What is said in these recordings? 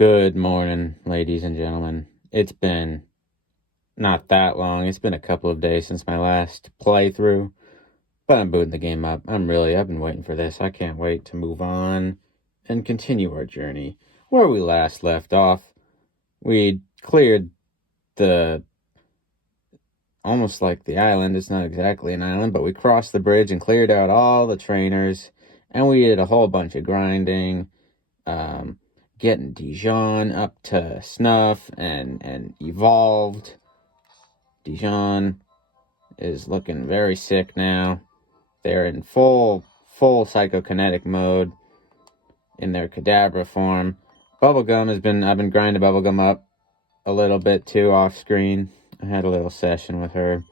Good morning, ladies and gentlemen. It's been not that long. It's been a couple of days since my last playthrough, but I'm booting the game up. I've been waiting for this. I can't wait to move on and continue our journey. Where we last left off, we cleared the, almost like the island. It's not exactly an island, but we crossed the bridge and cleared out all the trainers, and we did a whole bunch of grinding. Um, Getting Dijon up to snuff and evolved. Dijon is looking very sick now. They're in full psychokinetic mode in their Kadabra form. I've been grinding Bubblegum up a little bit too off screen. I had a little session with her.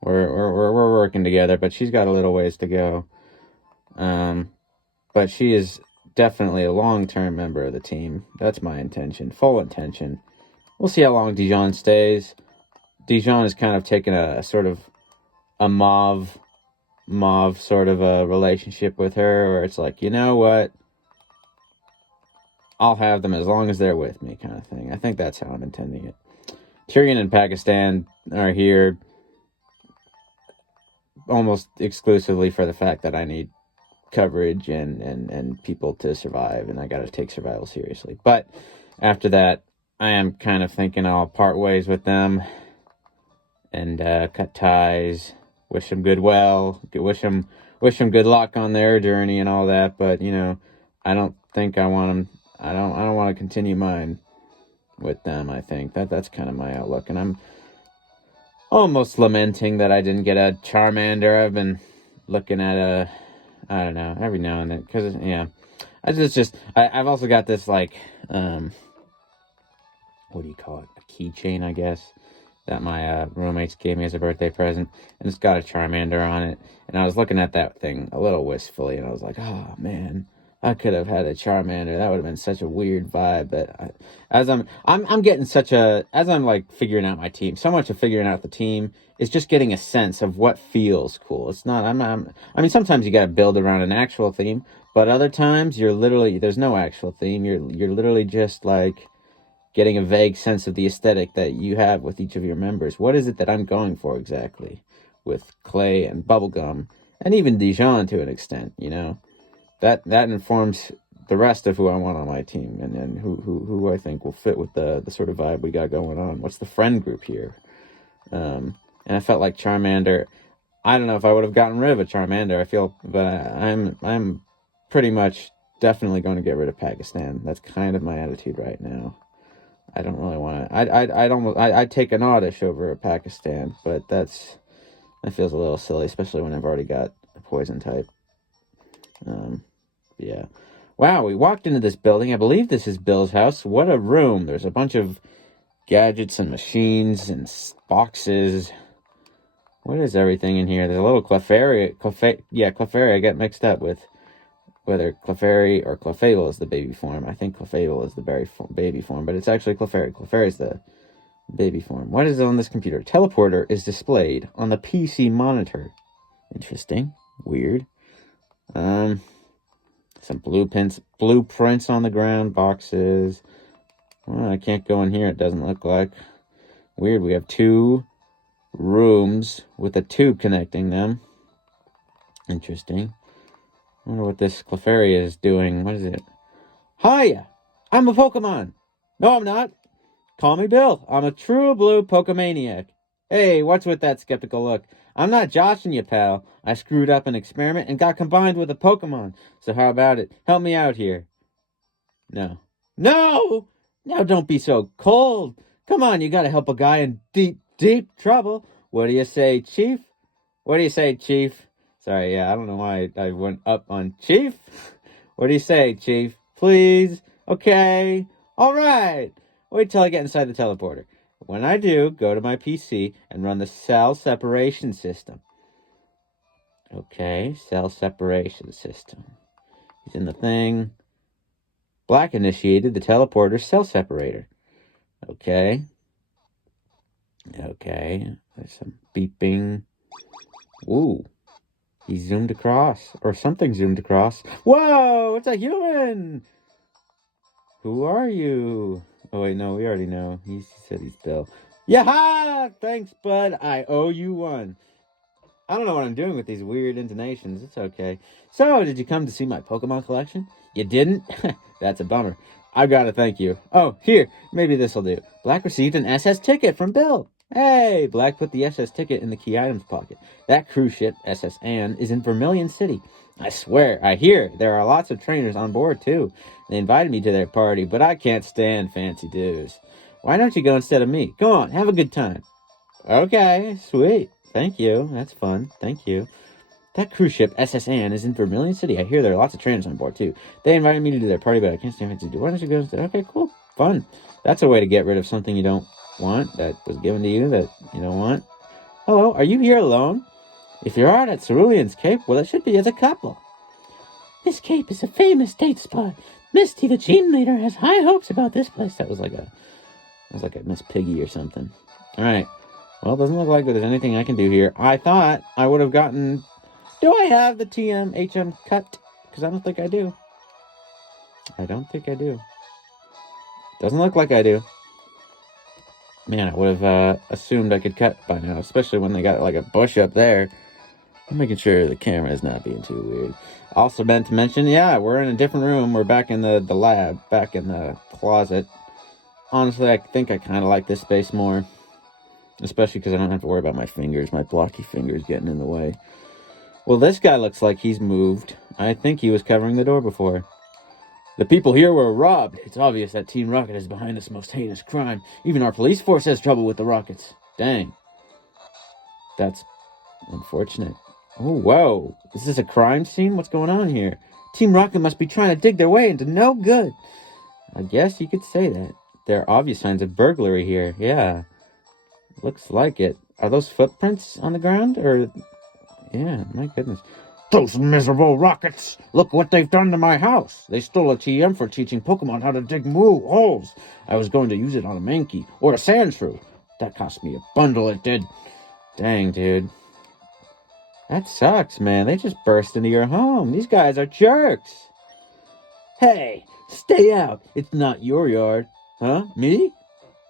We're working together, but she's got a little ways to go. But she is definitely a long-term member of the team. That's my intention, full intention. We'll see how long Dijon stays. Dijon has kind of taken a sort of a mauve sort of a relationship with her, where it's like, you know what? I'll have them as long as they're with me, kind of thing. I think that's how I'm intending it. Tyrion and Pakistan are here almost exclusively for the fact that I need coverage and people to survive, and I gotta take survival seriously. But after that, I am kind of thinking I'll part ways with them and cut ties, wish them goodwill, wish them good luck on their journey and all that. But I don't think I want them. I don't want to continue mine with them. I think that's kind of my outlook, and I'm almost lamenting that I didn't get a Charmander. I've been looking at I don't know, every now and then, because I've also got this what do you call it, a keychain, I guess, that my roommates gave me as a birthday present, and it's got a Charmander on it. And I was looking at that thing a little wistfully, and I was like, oh man, I could have had a Charmander. That would have been such a weird vibe. But as I'm getting as I'm like figuring out my team, so much of figuring out the team is just getting a sense of what feels cool. It's not. I mean, sometimes you got to build around an actual theme, but other times there's no actual theme. You're literally just like getting a vague sense of the aesthetic that you have with each of your members. What is it that I'm going for exactly with Clay and Bubblegum, and even Dijon to an extent, That informs the rest of who I want on my team, and who I think will fit with the sort of vibe we got going on. What's the friend group here? And I felt like Charmander. I don't know if I would have gotten rid of a Charmander. But I'm pretty much definitely going to get rid of Pakistan. That's kind of my attitude right now. I don't really want to. I'd take an Oddish over a Pakistan, but that feels a little silly, especially when I've already got a poison type. Yeah. Wow, we walked into this building. I believe this is Bill's house. What a room. There's a bunch of gadgets and machines and boxes. What is everything in here? There's a little Clefairy. Clefairy I get mixed up with whether Clefairy or Clefable is the baby form. I think Clefable is the baby form, but it's actually Clefairy. Clefairy is the baby form. What is on this computer? Teleporter is displayed on the PC monitor. Interesting. Weird. Some blueprints on the ground, boxes. Well, I can't go in here, it doesn't look like. Weird, we have 2 rooms with a tube connecting them. Interesting. I wonder what this Clefairy is doing. What is it? Hiya! I'm a Pokemon! No, I'm not! Call me Bill. I'm a true blue Pokemaniac. Hey, what's with that skeptical look? I'm not joshing you, pal. I screwed up an experiment and got combined with a Pokemon. So how about it? Help me out here. No. No! Now don't be so cold. Come on, you gotta help a guy in deep, deep trouble. What do you say, Chief? What do you say, Chief? Sorry, yeah, I don't know why I went up on Chief. What do you say, Chief? Please? Okay. All right. Wait till I get inside the teleporter. When I do, go to my PC and run the cell separation system. Okay, cell separation system. He's in the thing. Black initiated the teleporter cell separator. Okay. There's some beeping. Ooh. He zoomed across. Or something zoomed across. Whoa! It's a human! Who are you? Oh, wait, no, we already know. He said he's Bill. Yeah, thanks, bud. I owe you one. I don't know what I'm doing with these weird intonations. It's okay. So, did you come to see my Pokemon collection? You didn't? That's a bummer. I've got to thank you. Oh, here, maybe this'll do. Black received an SS ticket from Bill. Hey, Black put the SS ticket in the key items pocket. That cruise ship, SS Anne, is in Vermilion City. I swear, I hear there are lots of trainers on board, too. They invited me to their party, but I can't stand fancy dudes. Why don't you go instead of me? Go on, have a good time. Okay, sweet. Thank you. That's fun. Thank you. That cruise ship, SS Anne, is in Vermilion City. I hear there are lots of trainers on board, too. They invited me to their party, but I can't stand fancy dudes. Why don't you go instead? Okay, cool. Fun. That's a way to get rid of something you don't want, that was given to you that you don't want. Hello, are you here alone? If you're out at Cerulean's Cape, well, it should be as a couple. This cape is a famous date spot. Misty, the gym leader, has high hopes about this place. That was like a Miss Piggy or something. All right. Well, it doesn't look like there's anything I can do here. I thought I would have gotten... Do I have the TM-HM cut? Because I don't think I do. I don't think I do. Doesn't look like I do. Man, I would have assumed I could cut by now, especially when they got like a bush up there. I'm making sure the camera is not being too weird. Also meant to mention, yeah, we're in a different room. We're back in the lab, back in the closet. Honestly, I think I kind of like this space more. Especially because I don't have to worry about my fingers, my blocky fingers getting in the way. Well, this guy looks like he's moved. I think he was covering the door before. The people here were robbed. It's obvious that Team Rocket is behind this most heinous crime. Even our police force has trouble with the Rockets. Dang. That's unfortunate. Oh, whoa. Is this a crime scene? What's going on here? Team Rocket must be trying to dig their way into no good. I guess you could say that. There are obvious signs of burglary here. Yeah. Looks like it. Are those footprints on the ground? Or... Yeah, my goodness. Those miserable Rockets! Look what they've done to my house! They stole a TM for teaching Pokemon how to dig holes. I was going to use it on a Mankey or a Sandshrew. That cost me a bundle, it did. Dang, dude. That sucks, man. They just burst into your home. These guys are jerks. Hey, stay out. It's not your yard. Huh? Me?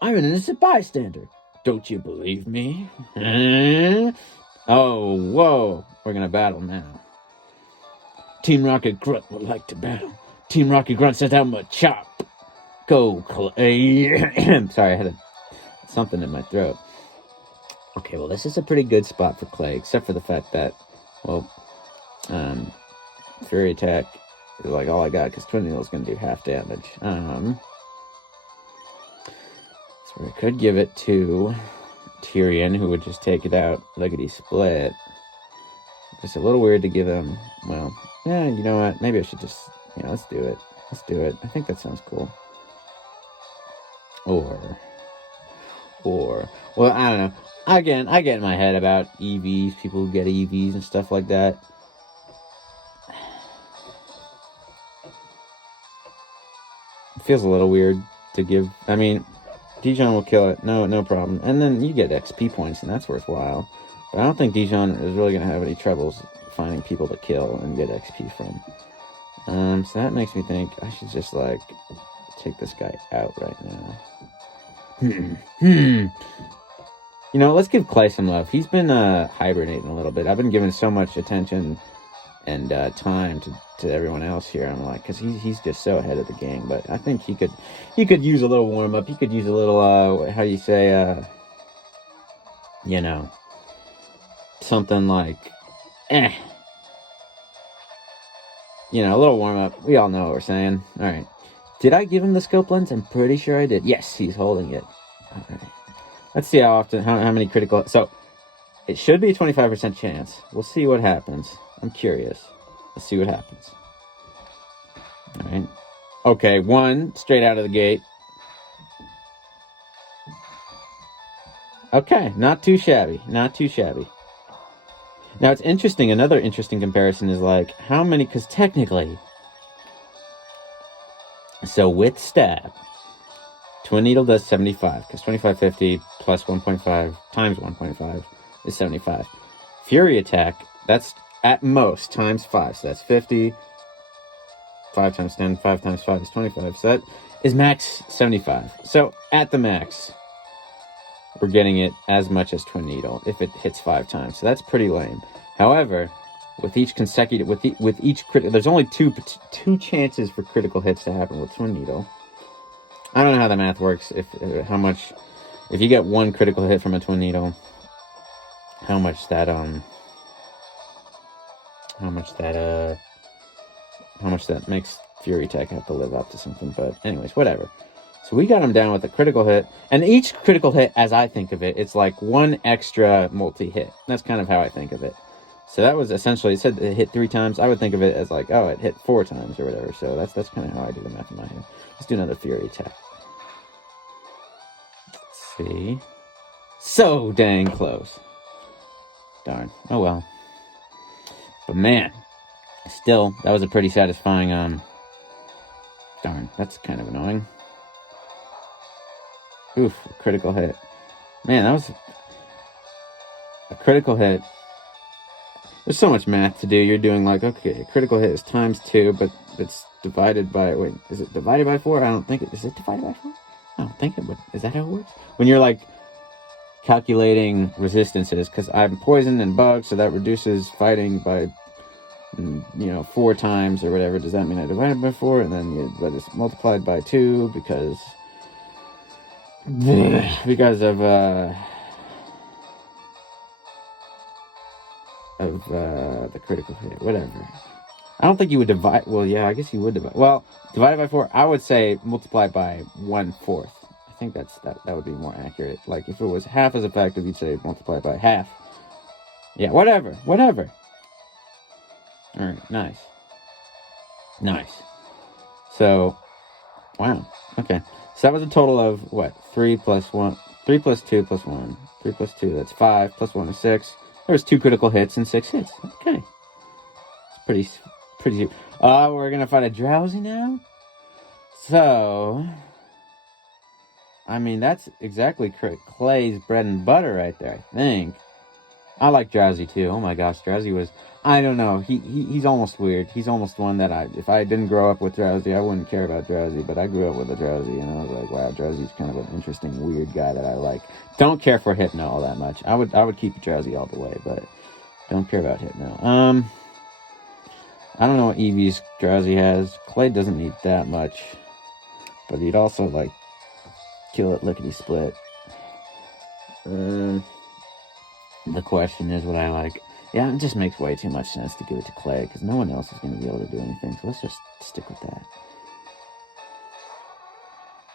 I'm an innocent bystander. Don't you believe me? Oh, whoa. We're gonna battle now. Team Rocket Grunt would like to battle. Team Rocket Grunt says I'm a chop. Go, Clay. Sorry, I had something in my throat. Okay, well, this is a pretty good spot for Clay, except for the fact that, well, Fury Attack is like all I got, because Twin Needle is going to do half damage. So I could give it to Tyrion, who would just take it out. Lickety split. It's a little weird to give him, well, yeah, you know what? Maybe I should just, yeah, let's do it. Let's do it. I think that sounds cool. Or, well, I don't know. Again, I get in my head about EVs, people who get EVs and stuff like that. It feels a little weird to give. I mean, Dijon will kill it, no problem. And then you get XP points, and that's worthwhile. But I don't think Dijon is really going to have any troubles finding people to kill and get XP from. So that makes me think I should just, like, take this guy out right now. You know, let's give Clay some love. He's been hibernating a little bit. I've been giving so much attention and time to everyone else here. I'm like, because he's just so ahead of the game. But I think he could use a little warm up. He could use a little how you say you know, something like you know, a little warm up. We all know what we're saying. All right. Did I give him the scope lens? I'm pretty sure I did. Yes, he's holding it. All right. Let's see how often, how many critical... So, it should be a 25% chance. We'll see what happens. I'm curious. Let's see what happens. All right. Okay, 1 straight out of the gate. Okay, not too shabby. Not too shabby. Now, it's interesting. Another interesting comparison is like, how many... Because technically... So, with stab... Twin Needle does 75, because 2550 plus 1.5 times 1.5 is 75. Fury Attack, that's at most times 5, so that's 50 5 times 10, 5 times 5 is 25. So that is max 75. So at the max, we're getting it as much as Twin Needle if it hits 5 times. So that's pretty lame. However, with each consecutive, with each crit, there's only two chances for critical hits to happen with Twin Needle. I don't know how the math works. If you get one critical hit from a Twin Needle, how much that makes Fury Tech have to live up to something. But anyways, whatever. So we got him down with a critical hit, and each critical hit, as I think of it, it's like one extra multi-hit. That's kind of how I think of it. So that was essentially, it said it hit 3 times. I would think of it as like, oh, it hit 4 times or whatever. So that's kind of how I do the math in my head. Let's do another Fury Attack. Let's see. So dang close. Darn. Oh well. But man, still, that was a pretty satisfying, darn, that's kind of annoying. Oof, critical hit. Man, that was a critical hit. There's so much math to do. You're doing like, okay, critical hit is times 2, but it's divided by, wait, is it divided by 4? I don't think is it divided by 4? I don't think it would. Is that how it works? When you're like calculating resistances, because I'm poisoned and bugged, so that reduces fighting by, 4 times or whatever. Does that mean I divided by 4? And then that is multiplied by 2 because of the critical hit, whatever. I don't think you would divide. Well, yeah, I guess you would divide. Well, divided by 4, I would say multiply by 1/4. I think that would be more accurate. Like if it was half as effective, you'd say multiply by half. Yeah, whatever. All right, nice. So, wow. Okay, so that was a total of what? 3 plus 1, 3 plus 2 plus 1, 3 plus 2. That's 5 plus 1 is 6. There was 2 critical hits and 6 hits. Okay. It's pretty. We're going to fight a Drowsy now? So, I mean, that's exactly Clay's bread and butter right there, I think. I like Drowsy too. Oh my gosh, Drowsy was, I don't know, he's almost weird. He's almost one that if I didn't grow up with Drowsy, I wouldn't care about Drowsy, but I grew up with a Drowsy, and I was like, wow, Drowsy's kind of an interesting, weird guy that I like. Don't care for Hypno all that much. I would keep Drowsy all the way, but don't care about Hypno. I don't know what EVs Drowsy has. Clay doesn't need that much, but he'd also, like, kill it lickety-split. The question is what I like. Yeah, it just makes way too much sense to give it to Clay, because no one else is going to be able to do anything, so let's just stick with that.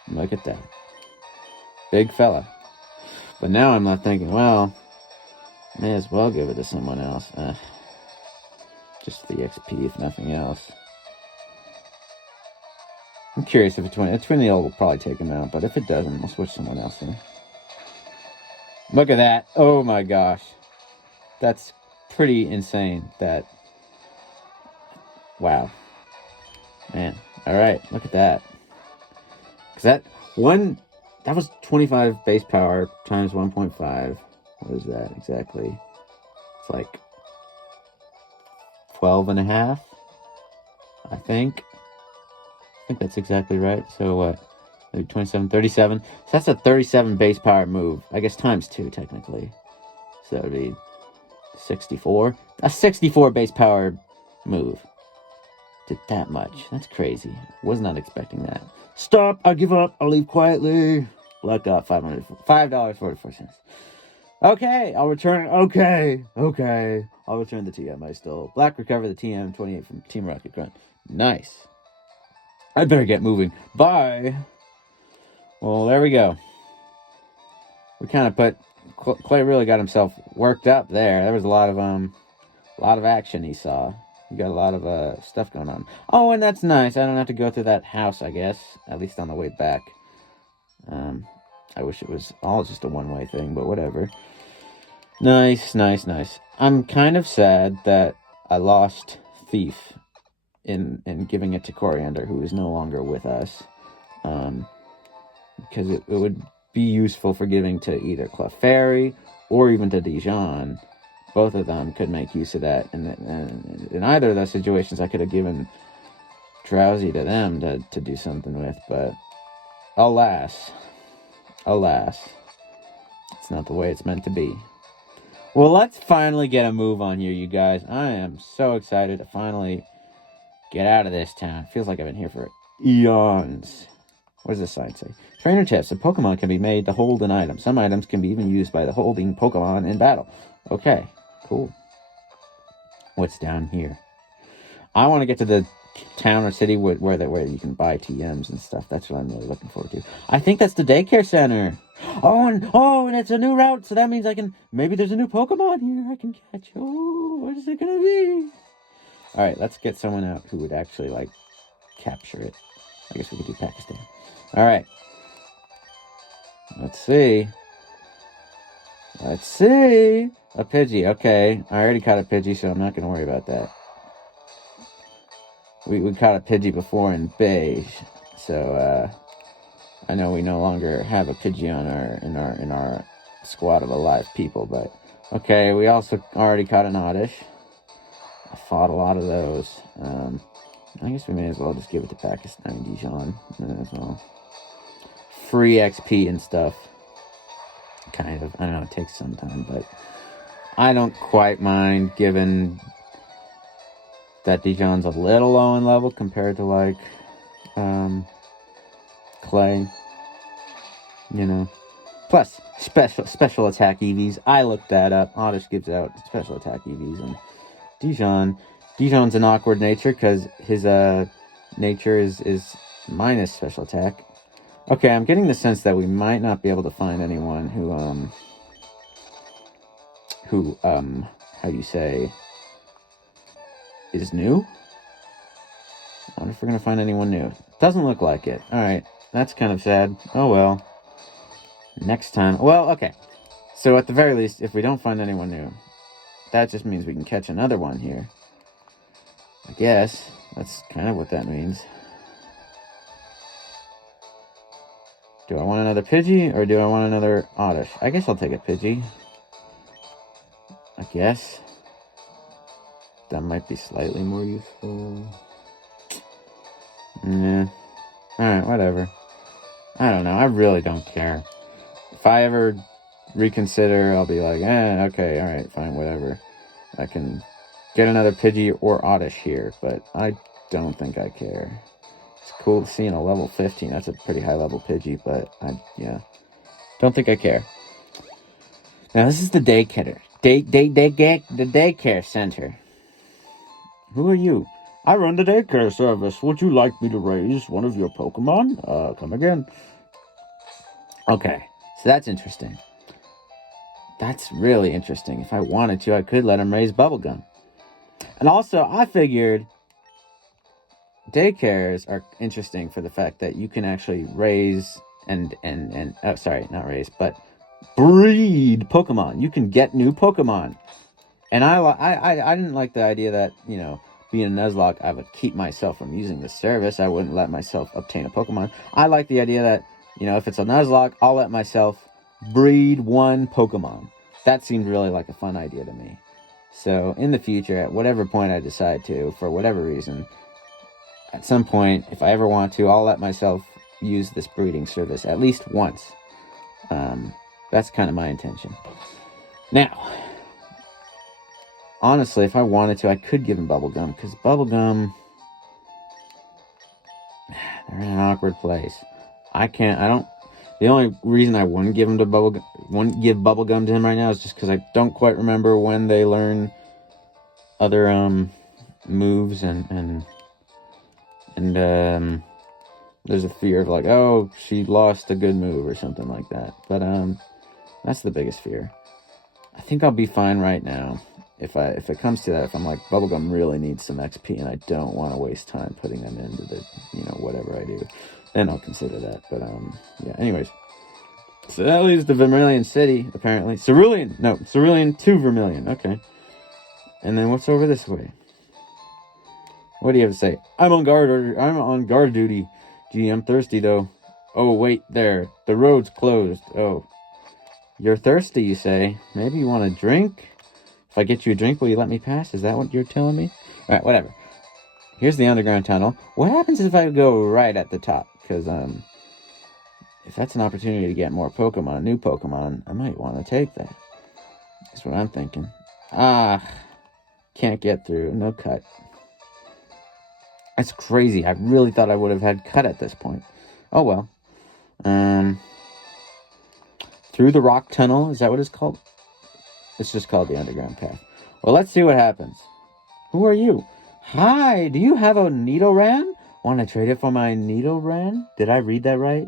Look at that. Big fella. But now I'm not thinking, well, may as well give it to someone else. Just the XP, if nothing else. I'm curious if a Twin Needle will probably take him out, but if it doesn't, we'll switch someone else in. Look at that. Oh my gosh. That's pretty insane. Wow. Man. Alright, look at that. Because that was 25 base power times 1.5. What is that exactly? It's like 12 and a half, I think. I think that's exactly right. So what? Maybe 27, 37. So that's a 37 base power move. I guess times 2, technically. So that would be 64. A 64 base power move. Did that much. That's crazy. Was not expecting that. Stop! I give up. I'll leave quietly. Black got $5.44. Okay, I'll return. Okay. I'll return the TM I stole. Black recover the TM 28 from Team Rocket Grunt. Nice. I'd better get moving. Bye. Well, there we go. We kind of put Clay really got himself worked up there. There was a lot of action he saw. He got a lot of stuff going on. Oh, and that's nice. I don't have to go through that house, I guess. At least on the way back. I wish it was all just a one-way thing, but whatever. Nice. I'm kind of sad that I lost Thief in giving it to Coriander, who is no longer with us. Because it would be useful for giving to either Clefairy or even to Dijon. Both of them could make use of that. And in either of those situations, I could have given drowsy to them to do something with, but alas, it's not the way it's meant to be. Well, let's finally get a move on here, you guys. I am so excited to finally get out of this town. It feels like I've been here for eons. What does this sign say? Trainer tips. A Pokemon can be made to hold an item. Some items can be even used by the holding Pokemon in battle. Okay, cool. What's down here? I want to get to the town or city where you can buy TMs and stuff. That's what I'm really looking forward to. I think that's the daycare center. Oh, and it's a new route, so that means maybe there's a new Pokemon here I can catch. Oh, what is it gonna be? All right, let's get someone out who would actually, capture it. I guess we could do Pakistan. All right. Let's see. A Pidgey. Okay, I already caught a Pidgey, so I'm not gonna worry about that. We caught a Pidgey before in beige, so I know we no longer have a Pidgey in our squad of alive people, but okay, we also already caught an Oddish. I fought a lot of those. I guess we may as well just give it to Pakistan Dijon as well. Free XP and stuff. Kind of. I don't know, it takes some time, but I don't quite mind, given that Dijon's a little low in level compared to Clay. You know. Plus, special attack EVs. I looked that up. Oddish gives out special attack EVs, and Dijon's an awkward nature because his nature is minus special attack. Okay, I'm getting the sense that we might not be able to find anyone who how you say, is new? I wonder if we're gonna find anyone new. Doesn't look like it. Alright, that's kind of sad. Oh well. Next time. Well, okay. So at the very least, if we don't find anyone new, that just means we can catch another one here. I guess. That's kind of what that means. Do I want another Pidgey, or do I want another Oddish? I guess I'll take a Pidgey. I guess. That might be slightly more useful. Yeah. Alright, whatever. I don't know. I really don't care. If I ever reconsider, I'll be like, okay, alright, fine, whatever. I can get another Pidgey or Oddish here, but I don't think I care. It's cool seeing a level 15. That's a pretty high level Pidgey, but don't think I care. Now this is the daycare. The daycare center. Who are you? I run the daycare service. Would you like me to raise one of your Pokemon? Come again. Okay, so that's interesting. That's really interesting. If I wanted to, I could let him raise Bubblegum. And also, I figured daycares are interesting for the fact that you can actually raise breed Pokemon. You can get new Pokemon. And I didn't like the idea that, being a Nuzlocke, I would keep myself from using the service. I wouldn't let myself obtain a Pokemon. I like the idea that, if it's a Nuzlocke, I'll let myself breed one Pokemon. That seemed really like a fun idea to me. So, in the future, at whatever point I decide to, for whatever reason, at some point, if I ever want to, I'll let myself use this breeding service at least once. That's kind of my intention. Now, honestly, if I wanted to, I could give him Bubblegum, because Bubblegum, they're in an awkward place. The only reason I wouldn't give Bubblegum to him right now is just because I don't quite remember when they learn other moves, and there's a fear of she lost a good move or something like that. But that's the biggest fear. I think I'll be fine right now. If it comes to that, if I'm like, Bubblegum really needs some XP and I don't want to waste time putting them into the, whatever I do, then I'll consider that. But, anyways. So that leaves the Vermilion City, apparently. Cerulean to Vermilion, okay. And then what's over this way? What do you have to say? I'm on guard duty. Gee, I'm thirsty, though. Oh, wait, there. The road's closed. Oh. You're thirsty, you say? Maybe you want a drink? If I get you a drink, will you let me pass? Is that what you're telling me? Alright, whatever. here's the underground tunnel. What happens if I go right at the top? Because, if that's an opportunity to get more Pokemon, new Pokemon, I might want to take that. That's what I'm thinking. Ah, can't get through. No cut. That's crazy. I really thought I would have had cut at this point. Oh, well. Through the rock tunnel. Is that what it's called? It's just called the underground path. Well, let's see what happens. Who are you? Hi, do you have a Nidoran? Want to trade it for my Nidoran? Did I read that right?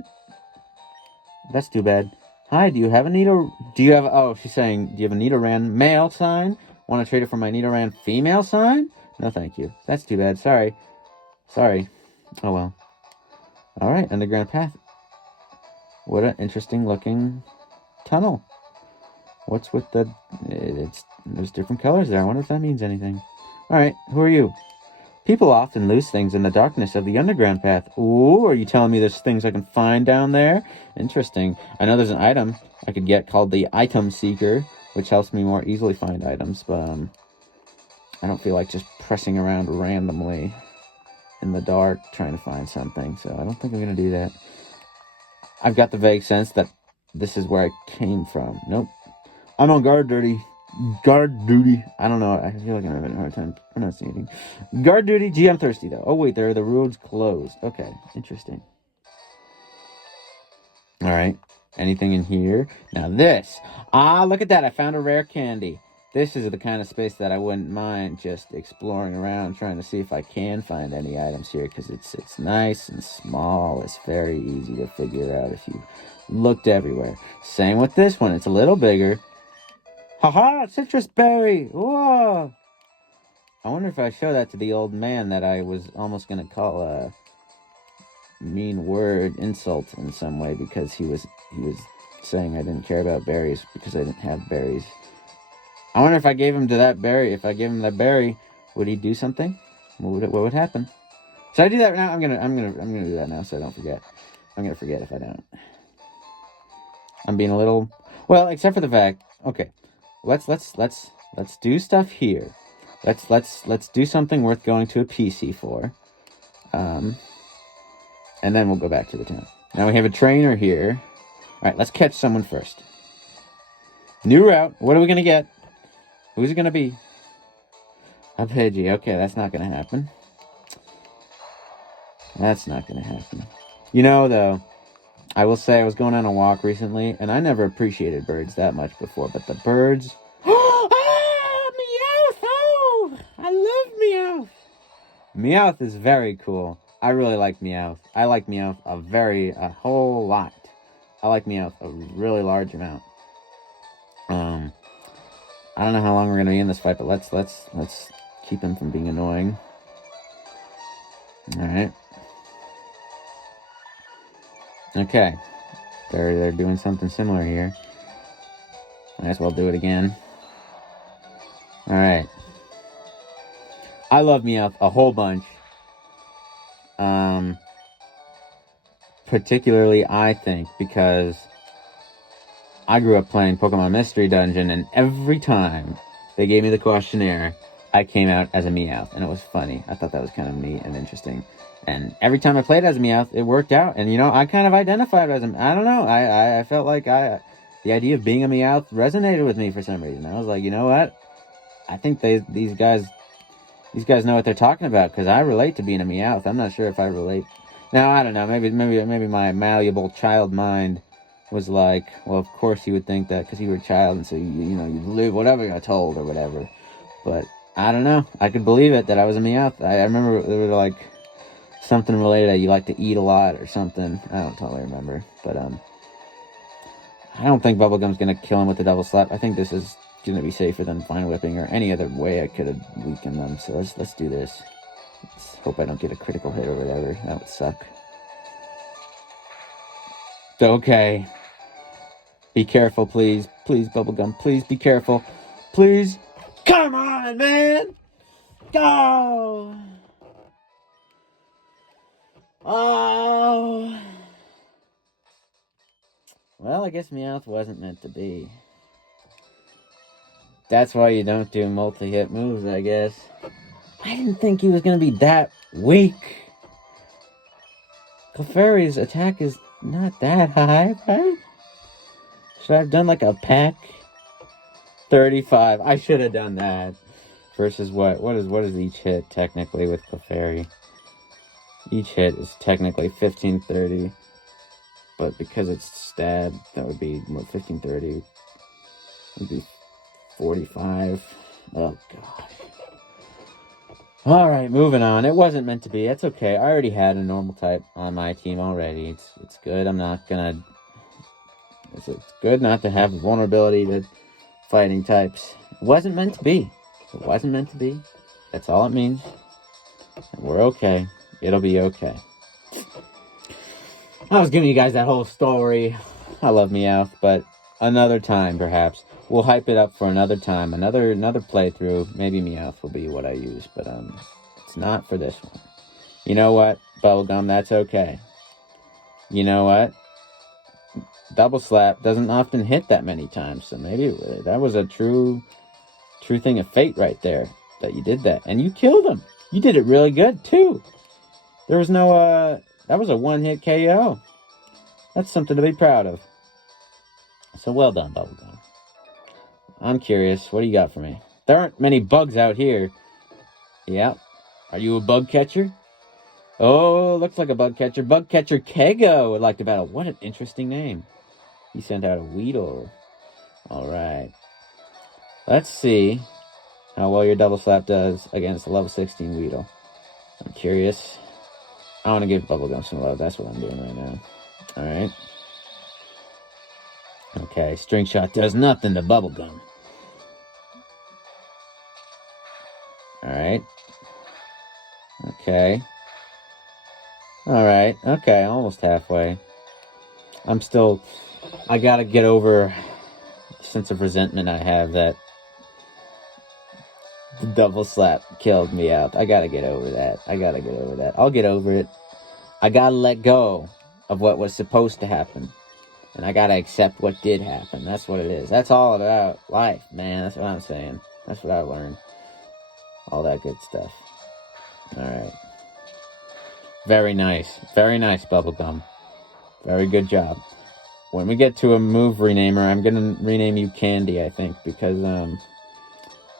That's too bad. Hi, do you have a oh, she's saying, do you have a Nidoran male sign? Want to trade it for my Nidoran female sign? No, thank you. That's too bad. Sorry. Oh, well. Alright, underground path. What an interesting looking tunnel. What's with the... There's different colors there. I wonder if that means anything. Alright, who are you? People often lose things in the darkness of the underground path. Ooh, are you telling me there's things I can find down there? Interesting. I know there's an item I could get called the Item Seeker, which helps me more easily find items, but I don't feel like just pressing around randomly in the dark trying to find something, so I don't think I'm going to do that. I've got the vague sense that this is where I came from. Nope. I'm on guard duty. I don't know. I feel like I'm having a hard time pronunciating. Guard duty. Gee, I'm thirsty, though. Oh, wait. The road's closed. Okay. Interesting. All right. Anything in here? Now this. Ah, look at that. I found a rare candy. This is the kind of space that I wouldn't mind just exploring around, trying to see if I can find any items here, because it's nice and small. It's very easy to figure out if you looked everywhere. Same with this one. It's a little bigger. Haha, citrus berry! Whoa! I wonder if I show that to the old man that I was almost going to call a mean word insult in some way, because he was saying I didn't care about berries because I didn't have berries. I wonder if I gave him that berry, would he do something? What would happen? Should I do that now? I'm gonna do that now so I don't forget. I'm gonna forget if I don't. I'm being a little, well, except for the fact, okay. Let's do stuff here. Let's do something worth going to a PC for. And then we'll go back to the town. Now we have a trainer here. Alright, let's catch someone first. New route. What are we gonna get? Who's it gonna be? A Pidgey. Okay, that's not gonna happen. That's not gonna happen. You know, though, I will say I was going on a walk recently, and I never appreciated birds that much before, but the birds... Ah, Meowth! Oh, I love Meowth! Meowth is very cool. I really like Meowth. I like Meowth a whole lot. I like Meowth a really large amount. I don't know how long we're gonna be in this fight, but let's keep him from being annoying. Alright. Okay. They're doing something similar here. Might as well do it again. Alright. I love Meowth a whole bunch. Particularly, I think, because I grew up playing Pokemon Mystery Dungeon, and every time they gave me the questionnaire, I came out as a Meowth, and it was funny. I thought that was kind of neat and interesting. And every time I played as a Meowth, it worked out. And, you know, I kind of identified as him. I don't know. I felt like the idea of being a Meowth resonated with me for some reason. I was like, you know what? I think these guys know what they're talking about, because I relate to being a Meowth. I'm not sure if I relate. Now, I don't know. Maybe my malleable child mind was like, well, of course you would think that because you were a child, and so you believe whatever you're told or whatever. But I don't know. I could believe it that I was a Meowth. I remember it was like something related that you like to eat a lot or something. I don't totally remember, but I don't think Bubblegum's gonna kill him with the double slap. I think this is gonna be safer than Vine Whipping or any other way I could have weakened them. So let's do this. Let's hope I don't get a critical hit or whatever. That would suck. Okay. Be careful, please. Please, Bubblegum. Please be careful. Please. Come on, man! Go! Oh! Well, I guess Meowth wasn't meant to be. That's why you don't do multi-hit moves, I guess. I didn't think he was going to be that Weak. Clefairy's attack is not that high, right? Should I have done like a pack? 35. I should have done that. Versus what? What is each hit technically with Clefairy? Each hit is technically 1530. But because it's stab, that would be 1530. Would be 45. Oh god. Alright, moving on. It wasn't meant to be. It's okay. I already had a normal type on my team already. It's good. I'm not gonna... It's good not to have vulnerability to fighting types. It wasn't meant to be. It wasn't meant to be. That's all it means. We're okay. It'll be okay. I was giving you guys that whole story. I love Meowth, but another time, perhaps. We'll hype it up for another time. Another playthrough. Maybe Meowth will be what I use, but it's not for this one. You know what? Bubblegum, that's okay. You know what? Double Slap doesn't often hit that many times, so maybe that was a true thing of fate right there, that you did that. And you killed him. You did it really good, too. There was no, that was a one-hit KO. That's something to be proud of. So well done, Bubblegum. I'm curious, what do you got for me? There aren't many bugs out here. Yeah. Are you a bug catcher? Oh, looks like a bug catcher. Bug catcher Kego would like to battle. What an interesting name. He sent out a Weedle. Alright. Let's see how well your Double Slap does against a level 16 Weedle. I'm curious. I want to give Bubblegum some love. That's what I'm doing right now. Alright. Okay, String Shot does nothing to Bubblegum. Alright. Okay. Alright. Okay, almost halfway. I gotta get over the sense of resentment I have that the Double Slap killed me out. I gotta get over that. I'll get over it. I gotta let go of what was supposed to happen. And I gotta accept what did happen. That's what it is. That's all about life, man. That's what I'm saying. That's what I learned. All that good stuff. Alright. Very nice. Very nice, Bubblegum. Very good job. When we get to a move renamer, I'm gonna rename you Candy, I think, because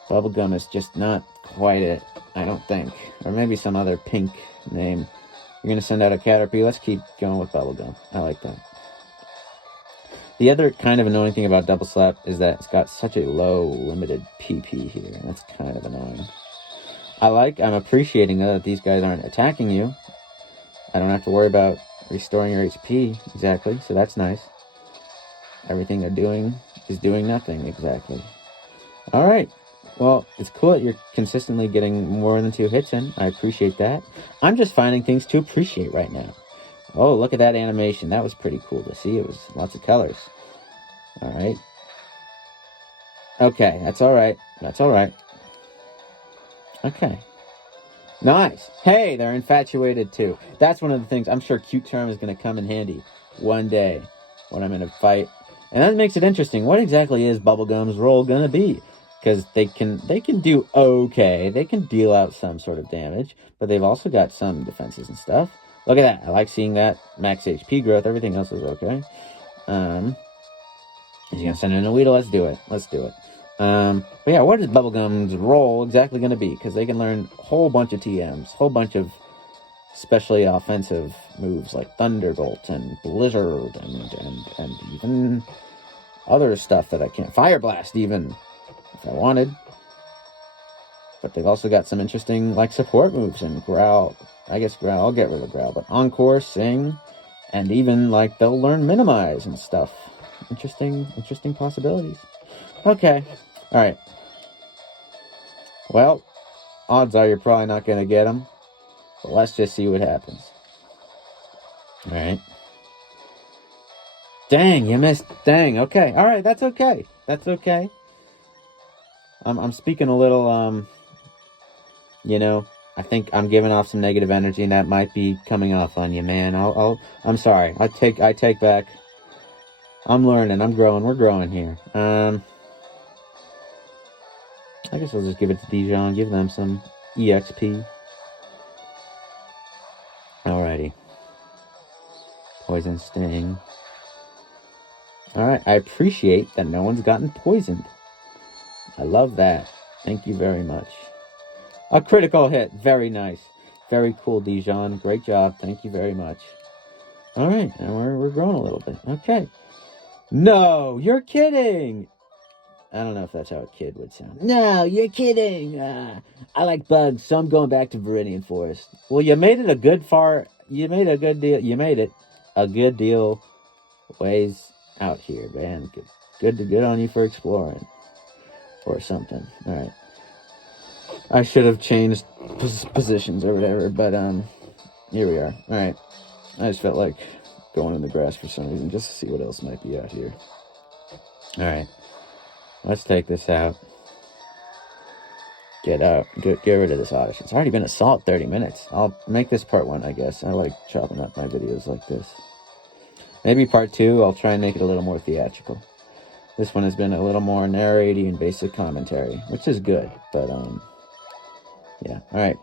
Bubblegum is just not quite it, I don't think. Or maybe some other pink name. You're gonna send out a Caterpie. Let's keep going with Bubblegum. I like that. The other kind of annoying thing about Double Slap is that it's got such a low, limited PP here. That's kind of annoying. I'm appreciating that these guys aren't attacking you. I don't have to worry about restoring your HP, exactly, so that's nice. Everything they're doing is doing nothing, exactly. Alright, well, it's cool that you're consistently getting more than 2 hits in. I appreciate that. I'm just finding things to appreciate right now. Oh, look at that animation. That was pretty cool to see. It was lots of colors. Alright. Okay, that's alright. That's alright. Okay. Nice. Hey, they're infatuated too. That's one of the things. I'm sure Cute Charm is going to come in handy one day when I'm in a fight. And that makes it interesting. What exactly is Bubblegum's role going to be? Because they can do okay. They can deal out some sort of damage, but they've also got some defenses and stuff. Look at that. I like seeing that. Max HP growth. Everything else is okay. Is he going to send in a Weedle? Let's do it. But yeah, what is Bubblegum's role exactly going to be? Because they can learn a whole bunch of TMs, whole bunch of especially offensive moves like Thunderbolt and Blizzard and even other stuff that I can't. Fire Blast even, if I wanted. But they've also got some interesting like support moves and Growl. I guess Growl, I'll get rid of Growl, but Encore, Sing, and even like they'll learn Minimize and stuff. Interesting possibilities. Okay. Alright. Well, odds are you're probably not going to get them. But let's just see what happens. Alright. Dang, you missed. Dang, okay. Alright, that's okay. That's okay. I'm speaking a little, you know, I think I'm giving off some negative energy and that might be coming off on you, man. I'm sorry. I take back. I'm learning. I'm growing. We're growing here. I guess I'll just give it to Dijon, give them some EXP. poison sting. Alright, I appreciate that no one's gotten poisoned. I love that. Thank you very much. A critical hit. Very nice. Very cool, Dijon. Great job. Thank you very much. Alright, and we're growing a little bit. Okay. No, you're kidding! I don't know if that's how a kid would sound. No, you're kidding! I like bugs, so I'm going back to Viridian Forest. Well, you made it a good You made a good deal. You made it a good deal ways out here, man. Good on you for exploring. Or something. Alright. I should have changed positions or whatever, but here we are. Alright. I just felt like going in the grass for some reason just to see what else might be out here. Alright. Let's take this out. Get rid of this Oddish. It's already been a solid 30 minutes. I'll make this part 1, I guess. I like chopping up my videos like this. Maybe part 2, I'll try and make it a little more theatrical. This one has been a little more narrating and basic commentary, which is good, but yeah. Alright.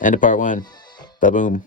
End of part 1. Ba-boom.